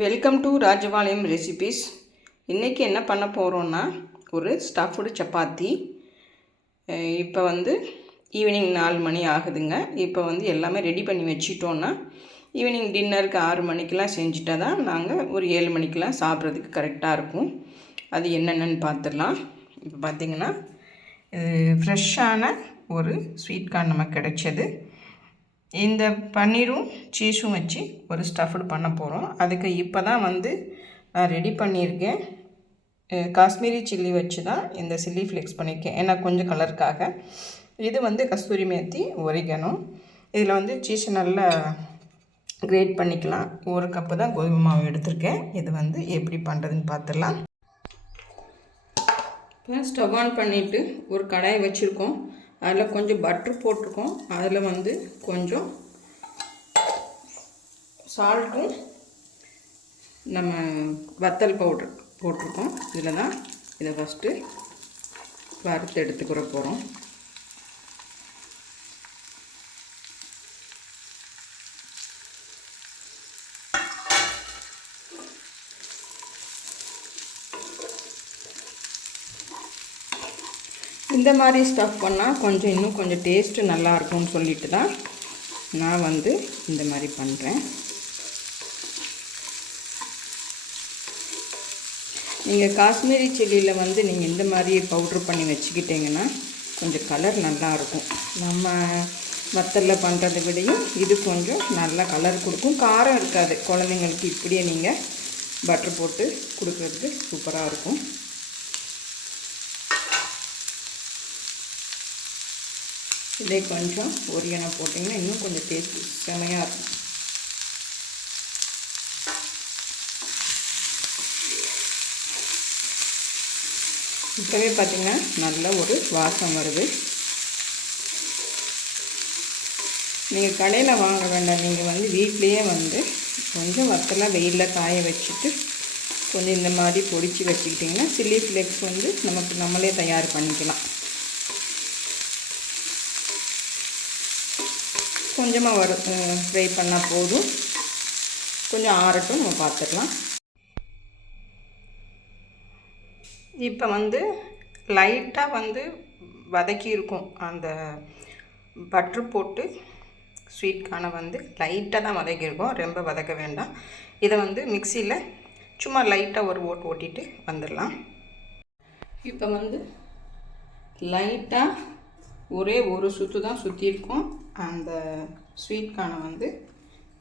Welcome to Rajapalayam recipes. இன்றைக்கி என்ன பண்ண போகிறோன்னா ஒரு ஸ்டஃப்டு சப்பாத்தி. இப்போ ஈவினிங் 4 மணி ஆகுதுங்க. இப்போ எல்லாமே ரெடி பண்ணி வச்சிட்டோன்னா ஈவினிங் டின்னருக்கு 6 மணிக்கெலாம் செஞ்சுட்டா தான் நாங்கள் ஒரு 7 மணிக்கெலாம் சாப்பிட்றதுக்கு கரெக்டாக இருக்கும். அது என்னென்னு பார்த்துடலாம். இப்போ பார்த்திங்கன்னா ஃப்ரெஷ்ஷான ஒரு ஸ்வீட் கார்ன் நமக்கு கிடைச்சது. இந்த பன்னீரும் சீஸும் வச்சு ஒரு ஸ்டஃப்டு பண்ண போகிறோம். அதுக்கு இப்போ தான் நான் ரெடி பண்ணியிருக்கேன். காஷ்மீரி சில்லி வச்சு தான் இந்த சில்லி ஃப்ளேக்ஸ் பண்ணியிருக்கேன், ஏன்னா கொஞ்சம் கலருக்காக. இது கஸ்தூரி மேத்தி, ஒரிகனோ. இதில் சீஸை நல்லா கிரேட் பண்ணிக்கலாம். 1 கப்பு தான் கோதுமை மாவு எடுத்திருக்கேன். இது எப்படி பண்ணுறதுன்னு பார்த்துடலாம். இப்போ ஸ்டவ் ஆன் பண்ணிவிட்டு ஒரு கடாயை வச்சுருக்கோம். அதில் கொஞ்சம் பட்ரு போட்டிருக்கோம். அதில் கொஞ்சம் சால்ட்டும் நம்ம வத்தல் பவுட்ரு போட்டிருக்கோம். இதில் தான் இதை ஃபஸ்ட்டு வறுத்து எடுத்துக்கிற போகிறோம். இந்த மாதிரி ஸ்டஃப் பண்ணால் இன்னும் கொஞ்சம் டேஸ்ட்டு நல்லாயிருக்கும்னு சொல்லிட்டு தான் நான் இந்த மாதிரி பண்ணுறேன். நீங்கள் காஷ்மீரி சில்லியில் நீங்கள் இந்த மாதிரி பவுட்ரு பண்ணி வச்சுக்கிட்டிங்கன்னா கொஞ்சம் கலர் நல்லாயிருக்கும். நம்ம வத்தலில் பண்ணுறதை விடையும் இது கொஞ்சம் நல்லா கலர் கொடுக்கும். காரம் இருக்காது. குழந்தைங்களுக்கு இப்படியே நீங்கள் பட்டர் போட்டு கொடுக்குறதுக்கு சூப்பராக இருக்கும். இதே கொஞ்சம் ஒரிகனோ போட்டிங்கன்னா இன்னும் கொஞ்சம் டேஸ்ட் செமையாக இருக்கும். இப்போவே பார்த்திங்கன்னா நல்ல ஒரு வாசம் வருது. நீங்கள் கடையில் வாங்க வேண்டாம். நீங்கள் வீட்லேயே கொஞ்சம் வத்தலாக வெயிலில் காய வச்சுட்டு கொஞ்சம் இந்த மாதிரி பொடிச்சு வச்சுக்கிட்டிங்கன்னா சில்லி ஃப்ளேக்ஸ் நம்மளே தயார் பண்ணிக்கலாம். கொஞ்சமாக ஃப்ரை பண்ணால் போதும். கொஞ்சம் ஆறட்டும், நம்ம பார்த்துக்கலாம். இப்போ லைட்டாக வதக்கி இருக்கும். அந்த பட்ரு போட்டு ஸ்வீட் கார்னை லைட்டாக தான் வதக்கியிருக்கோம், ரொம்ப வதக்க வேண்டாம். இதை மிக்சியில் சும்மா லைட்டாக ஒரு ஓட்டிட்டு வந்துடலாம். இப்போ லைட்டாக ஒரே ஒரு சுற்று தான் சுற்றிருக்கோம். அந்த ஸ்வீட் கார்னை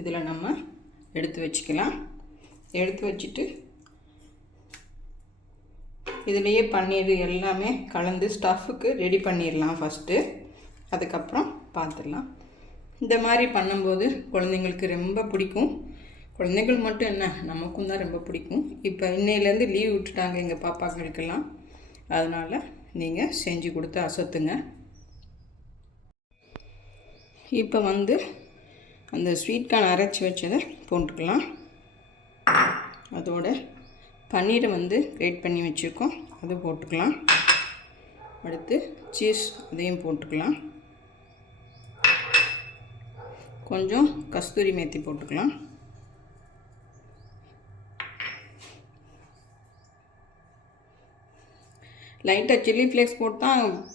இதில் நம்ம எடுத்து வச்சுக்கலாம். எடுத்து வச்சுட்டு இதிலையே பன்னீர் எல்லாமே கலந்து ஸ்டஃப்புக்கு ரெடி பண்ணிடலாம் ஃபஸ்ட்டு. அதுக்கப்புறம் பார்த்துடலாம். இந்த மாதிரி பண்ணும்போது குழந்தைங்களுக்கு ரொம்ப பிடிக்கும். குழந்தைகள் மட்டும் என்ன, நமக்கும் தான் ரொம்ப பிடிக்கும். இப்போ இன்னையிலேருந்து லீவ் விட்டுட்டாங்க எங்கள் பாப்பாக்களுக்கெல்லாம். அதனால் நீங்கள் செஞ்சு கொடுத்து அசத்துங்க. இப்போ அந்த ஸ்வீட் கார்ன் அரைச்சி வச்சதை போட்டுக்கலாம். அதோட பன்னீரை கிரேட் பண்ணி வச்சுருக்கோம், அது போட்டுக்கலாம். அடுத்து சீஸ், அதையும் போட்டுக்கலாம். கொஞ்சம் கஸ்தூரி மேத்தி போட்டுக்கலாம். லைட்டாக சில்லி ஃப்ளேக்ஸ்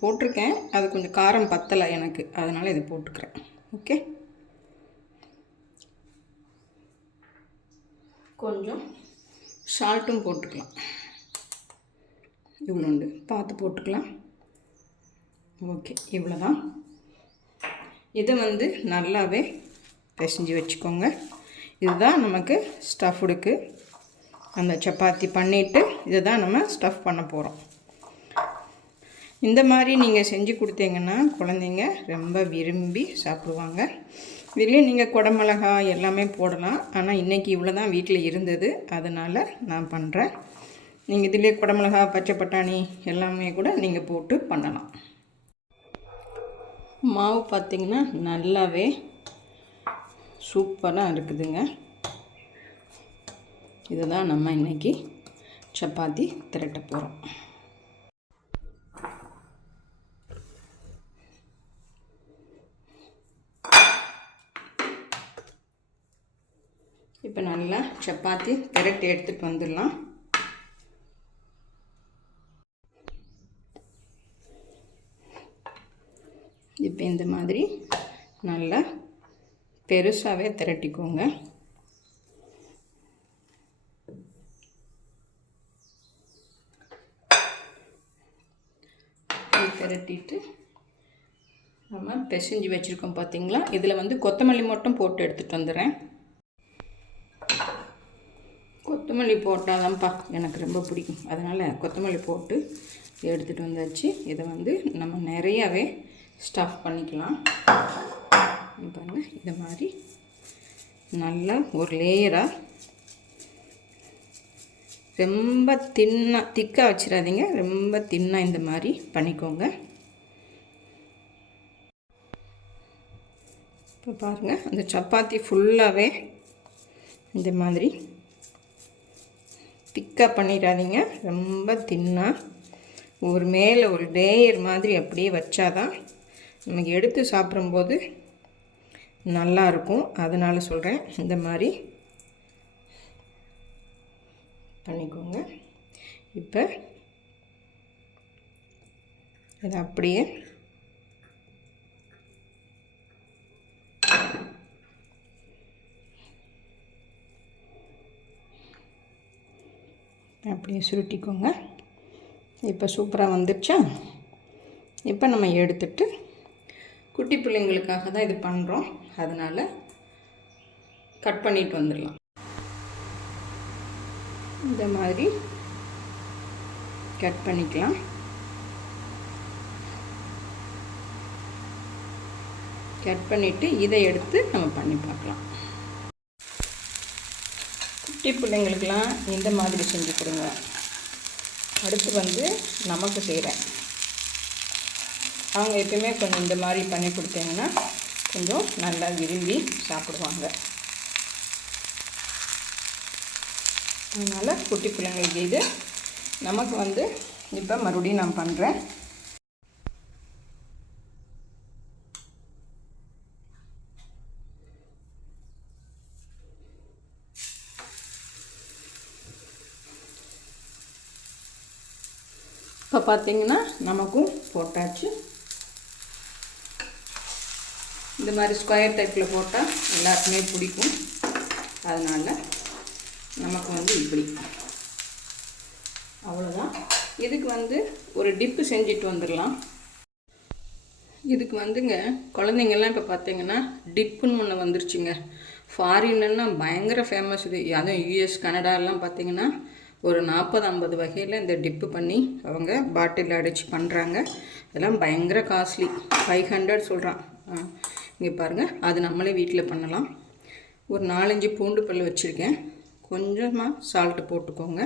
போட்டிருக்கேன். அது கொஞ்சம் காரம் பத்தலை எனக்கு, அதனால் இது போட்டுக்கிறேன். ஓகே, கொஞ்சம் சால்ட்டும் போட்டுக்கலாம். இவ்வளோண்டு பார்த்து போட்டுக்கலாம். ஓகே, இவ்வளோ தான். இதை நல்லாவே பிசைஞ்சு வச்சுக்கோங்க. இதுதான் நமக்கு ஸ்டஃப்டுக்கு அந்த சப்பாத்தி பண்ணிவிட்டு இதை தான் நம்ம ஸ்டஃப் பண்ண போகிறோம். இந்த மாதிரி நீங்கள் செஞ்சு கொடுத்தீங்கன்னா குழந்தைங்க ரொம்ப விரும்பி சாப்பிடுவாங்க. இதுலேயே நீங்கள் குடமிளகா எல்லாமே போடலாம். ஆனால் இன்றைக்கி இவ்வளோ தான் வீட்டில் இருந்தது, அதனால் நான் பண்ணுறேன். நீங்கள் இதிலே குடமிளகா, பச்சை பட்டாணி எல்லாமே கூட நீங்கள் போட்டு பண்ணலாம். மாவு பார்த்திங்கன்னா நல்லாவே சூப்பராக இருக்குதுங்க. இதுதான் நம்ம இன்றைக்கி சப்பாத்தி திரட்ட போகிறோம். இப்போ நல்லா சப்பாத்தி திரட்டி எடுத்துகிட்டு வந்துடலாம். இப்போ இந்த மாதிரி நல்லா பெருசாகவே திரட்டிக்கோங்க. திரட்டிட்டு நம்ம பிசைஞ்சு வச்சுருக்கோம் பார்த்தீங்களா, இதில் வந்து கொத்தமல்லி மட்டும் போட்டு எடுத்துகிட்டு வந்துடுறேன். கொத்தமல்லி போட்டால் தான்ப்பா எனக்கு ரொம்ப பிடிக்கும், அதனால் கொத்தமல்லி போட்டு எடுத்துகிட்டு வந்தாச்சு. இதை வந்து நம்ம நிறையாவே ஸ்டஃப் பண்ணிக்கலாம். பாருங்கள், இதை மாதிரி நல்லா ஒரு லேயராக, ரொம்ப திக்காக வச்சிடாதீங்க, ரொம்ப தின்னாக இந்த மாதிரி பண்ணிக்கோங்க. இப்போ பாருங்கள், அந்த சப்பாத்தி ஃபுல்லாகவே இந்த மாதிரி திக்காக பண்ணிடாதீங்க, ரொம்ப தின்னாக ஒரு மேலே ஒரு லேயர் மாதிரி அப்படியே வச்சாதான் நமக்கு எடுத்து சாப்பிடும்போது நல்லாயிருக்கும். அதனால் சொல்கிறேன், இந்த மாதிரி பண்ணிக்கோங்க. இப்போ இதை அப்படியே சுருட்டிக்கோங்க. இப்போ சூப்பராக வந்துடுச்சா? இப்போ நம்ம எடுத்துட்டு குட்டி பிள்ளைங்களுக்காக தான் இது பண்ணுறோம், அதனால் கட் பண்ணிட்டு வந்துடலாம். இந்த மாதிரி கட் பண்ணிக்கலாம். கட் பண்ணிவிட்டு இதை எடுத்து நம்ம பண்ணி பார்க்கலாம். குட்டி பிள்ளைங்களுக்கெல்லாம் இந்த மாதிரி செஞ்சு கொடுங்க. அடுத்து வந்து நமக்கு செய்கிறேன். அவங்க எப்பயுமே கொஞ்சம் இந்த மாதிரி பண்ணி கொடுத்தீங்கன்னா கொஞ்சம் நல்லா விரும்பி சாப்பிடுவாங்க. அதனால் குட்டி பிள்ளைங்களுக்கு இது நமக்கு வந்து இப்போ மறுபடியும் நான் பண்ணுறேன். இப்போ பார்த்திங்கன்னா நமக்கும் போட்டாச்சு. இந்த மாதிரி ஸ்கொயர் டைப்பில் போட்டால் எல்லாருக்குமே பிடிக்கும், அதனால் நமக்கு வந்து இப்படி அவ்வளோதான். இதுக்கு வந்து ஒரு டிப்பு செஞ்சுட்டு வந்துடலாம். இதுக்கு வந்துங்க குழந்தைங்கள்லாம் இப்போ பார்த்திங்கன்னா டிப்புன்னு ஒன்று வந்துருச்சுங்க. ஃபாரின்னா பயங்கர ஃபேமஸ் இது. அதுவும் யூஎஸ் கனடாலாம் பார்த்திங்கன்னா ஒரு 40-50 வகையில் இந்த டிப்பு பண்ணி அவங்க பாட்டில் அடித்து பண்ணுறாங்க. இதெல்லாம் பயங்கர காஸ்ட்லி, 500 சொல்கிறான். இங்கே பாருங்கள், அது நம்மளே வீட்டில் பண்ணலாம். ஒரு 4-5 பூண்டு பல் வச்சுருக்கேன். கொஞ்சமாக சால்ட்டு போட்டுக்கோங்க.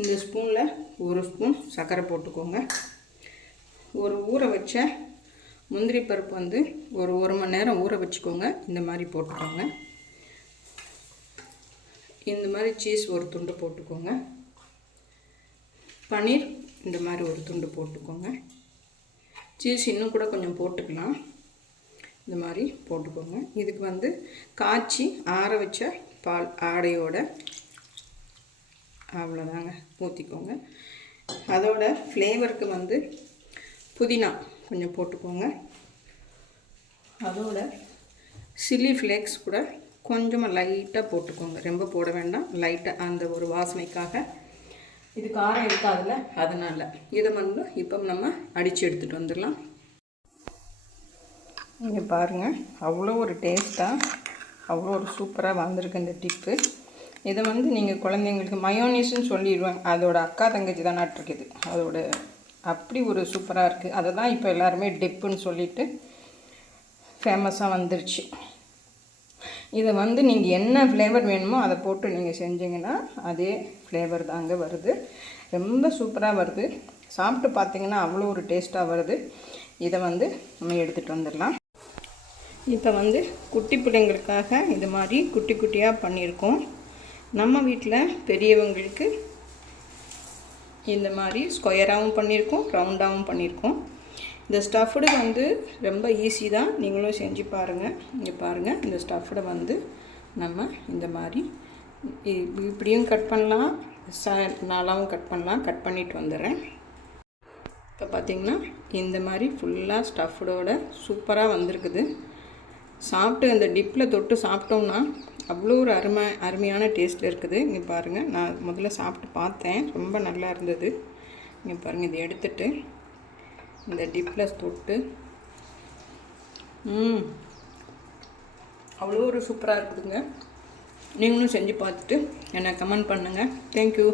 இந்த ஸ்பூனில் 1 ஸ்பூன் சர்க்கரை போட்டுக்கோங்க. ஒரு ஊற வச்ச முந்திரி பருப்பு வந்து ஒரு 1 மணி நேரம் ஊற வச்சுக்கோங்க. இந்த மாதிரி போட்டுக்கோங்க. இந்த மாதிரி சீஸ் ஒரு துண்டு போட்டுக்கோங்க. பன்னீர் இந்த மாதிரி ஒரு துண்டு போட்டுக்கோங்க. சீஸ் இன்னும் கூட கொஞ்சம் போட்டுக்கலாம். இந்த மாதிரி போட்டுக்கோங்க. இதுக்கு வந்து காய்ச்சி ஆற வச்ச பால் ஆடையோட அவ்வளோதாங்க ஊற்றிக்கோங்க. அதோட ஃப்ளேவருக்கு வந்து புதினா கொஞ்சம் போட்டுக்கோங்க. அதோட சில்லி ஃப்ளேக்ஸ் கூட கொஞ்சமாக லைட்டாக போட்டுக்கோங்க, ரொம்ப போட வேண்டாம், லைட்டாக அந்த ஒரு வாசனைக்காக. இது காரம் இருக்காதுல்ல, அதனால் இதை வந்து இப்போ நம்ம அடித்து எடுத்துகிட்டு வந்துடலாம். நீங்கள் பாருங்கள், அவ்வளோ ஒரு டேஸ்ட்டாக அவ்வளோ ஒரு சூப்பராக வந்திருக்கு இந்த டிப்பு. இதை வந்து நீங்கள் குழந்தைங்களுக்கு மயோனீஸ்ன்னு சொல்லிடுவேன், அதோட அக்கா தங்கச்சி தான் இருக்குது. அதோட அப்படி ஒரு சூப்பராக இருக்குது. அதை தான் இப்போ எல்லாருமே டிப்புன்னு சொல்லிட்டு ஃபேமஸாக வந்துருச்சு. இதை வந்து நீங்கள் என்ன ஃப்ளேவர் வேணுமோ அதை போட்டு நீங்கள் செஞ்சிங்கன்னா அதே ஃப்ளேவர் தாங்க வருது. ரொம்ப சூப்பராக வருது. சாப்பிட்டு பார்த்திங்கன்னா அவ்வளோ ஒரு டேஸ்ட்டாக வருது. இதை வந்து நம்ம எடுத்துகிட்டு வந்துடலாம். இப்போ வந்து குட்டி பிள்ளைங்களுக்காக இது மாதிரி குட்டி குட்டியாக பண்ணியிருக்கோம். நம்ம வீட்டில் பெரியவங்களுக்கு இந்த மாதிரி ஸ்கொயராகவும் பண்ணியிருக்கோம், ரவுண்டாகவும் பண்ணியிருக்கோம். இந்த ஸ்டஃப்டு வந்து ரொம்ப ஈஸி தான், நீங்களும் செஞ்சு பாருங்கள். இங்கே பாருங்கள், இந்த ஸ்டஃப்டை வந்து நம்ம இந்த மாதிரி இப்படியும் கட் பண்ணலாம், நாலாவும் கட் பண்ணலாம். கட் பண்ணிட்டு வந்துடுறேன். இப்போ பார்த்திங்கன்னா இந்த மாதிரி ஃபுல்லாக ஸ்டஃப்டோட சூப்பராக வந்திருக்குது. சாப்பிட்டு அந்த டிப்பில் தொட்டு சாப்பிட்டோம்னா அவ்வளோ ஒரு அருமையான டேஸ்ட்டில் இருக்குது. இங்கே பாருங்கள், நான் முதல்ல சாப்பிட்டு பார்த்தேன், ரொம்ப நல்லா இருந்தது. இங்கே பாருங்கள், இதை எடுத்துட்டு இந்த டிப்பில் தொட்டு அவ்வளோ ஒரு சூப்பராக இருக்குதுங்க. நீங்களும் செஞ்சு பார்த்துட்டு என்னை கமெண்ட் பண்ணுங்கள். தேங்க்யூ.